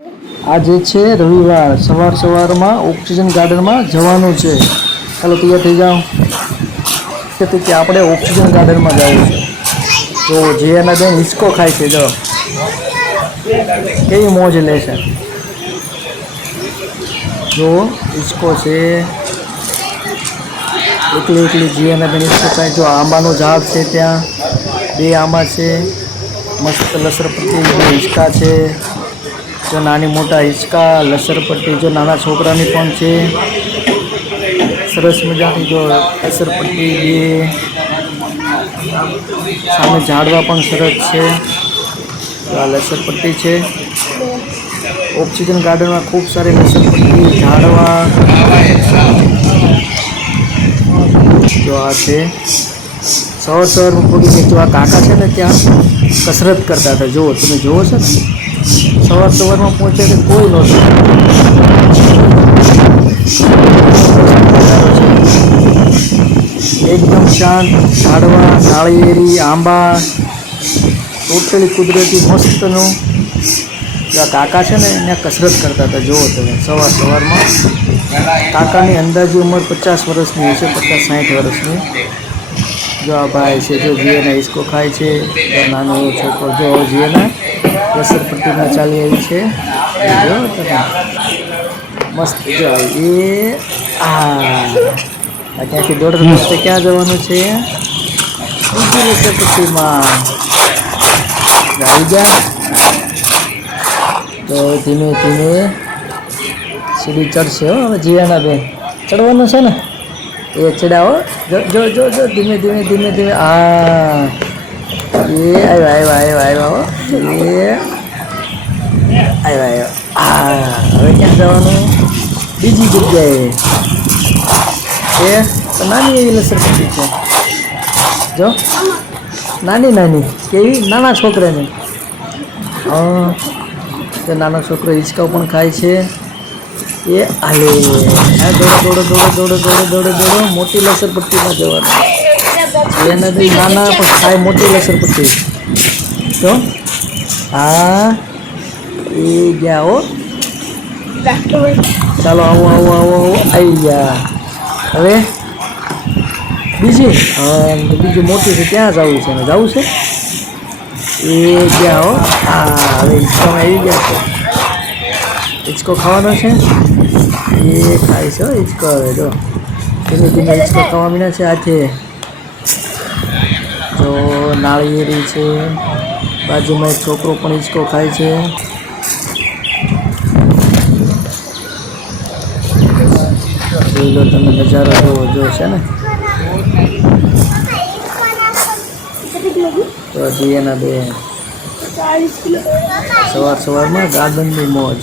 આજે છે રવિવાર, સવારમાં ઓક્સિજન ગાર્ડનમાં જવાનું છે. ચાલો તૈયાર થઈ જાઓ. કે આપણે ઓક્સિજન ગાર્ડનમાં જવું છે. તો જે એના બેન હિસકો ખાય છે, જો કેવી મોજ લે છે. જો હિસકો છે, એકલી જીયાના બેન હિસકો ખાય. જો આંબાનું ઝાડ છે, ત્યાં 2 આંબા છે. મસ્ત લસરપટ્ટી હિંચકા છે. જો નાની મોટા હિંચકા, લસરપટ્ટી જો નાના છોકરાની પણ છે. સરસ મજાની જો લસરપટ્ટી 2 સામે ઝાડવા પણ સરસ છે. આ લસરપટ્ટી છે. ઓક્સિજન ગાર્ડનમાં ખૂબ સારી લસરપટ્ટી, ઝાડવા જો આ છે. સવારમાં પહોંચી છે. જો આ કાકા છે ને, ત્યાં કસરત કરતા હતા. જુઓ, તમે જુઓ છો ને, સવારમાં પહોંચે તો કોઈ નહોતું. એકદમ શાંત ઝાડવા, નાળિયેરી, આંબા, ટોટલી કુદરતી મસ્તનું. આ કાકા છે ને, એને કસરત કરતા હતા. જુઓ તમે, સવારમાં. કાકાની અંદાજે ઉંમર 50 વર્ષની હશે, 50-60 વર્ષની. જો આ ભાઈ છે, જો જીએના હિસકો ખાય છે. નાનો એવો છોકરો જો જીએના લસરપટ્ટીમાં ચાલી આવી છે. જો તમે મસ્ત જો એ ત્યાંથી દોઢ રસ્તે ક્યાં જવાનું છે? બીજી લસરપટ્ટીમાં આવી ગયા. તો ધીમે સીડી ચડશે. હો હવે જીયાના બેન ચડવાનું છે ને, એ ચડાવો. જો ધીમે હા, એ આવ્યા હવે ક્યાં જવાનું? બીજી જગ્યાએ એ તો નાની એવી લસરપટ્ટી છે. જો નાની કેવી, નાના છોકરાની. તો નાનો છોકરો હિંચકાઓ પણ ખાય છે. એ હાલે દોડો મોટી લસરપટ્ટીમાં જવાનું. એને બી નાના પણ ખાય મોટી લસરપટ્ટી. તો હા, એ ગયા. હો ચાલો આવો આવી ગયા. હવે બીજી મોટી છે, ત્યાં જવું છે ને, જવું છે. એ ગયા. હો હવે હિંચકામાં આવી ગયા છે. હિંચકો ખાવાનો છે. એ ખાય છે હિંચકો. હવે જો ધીમે હિંચકો ખાવા મીના છે. આજે જો નાળિયેરી છે, બાજુમાં એક છોકરો પણ હિંચકો ખાય છે. જોઈ લો તમે, નજારો જો છે ને. તો જીએના બેન સવારમાં ગાર્ડનની મોજ.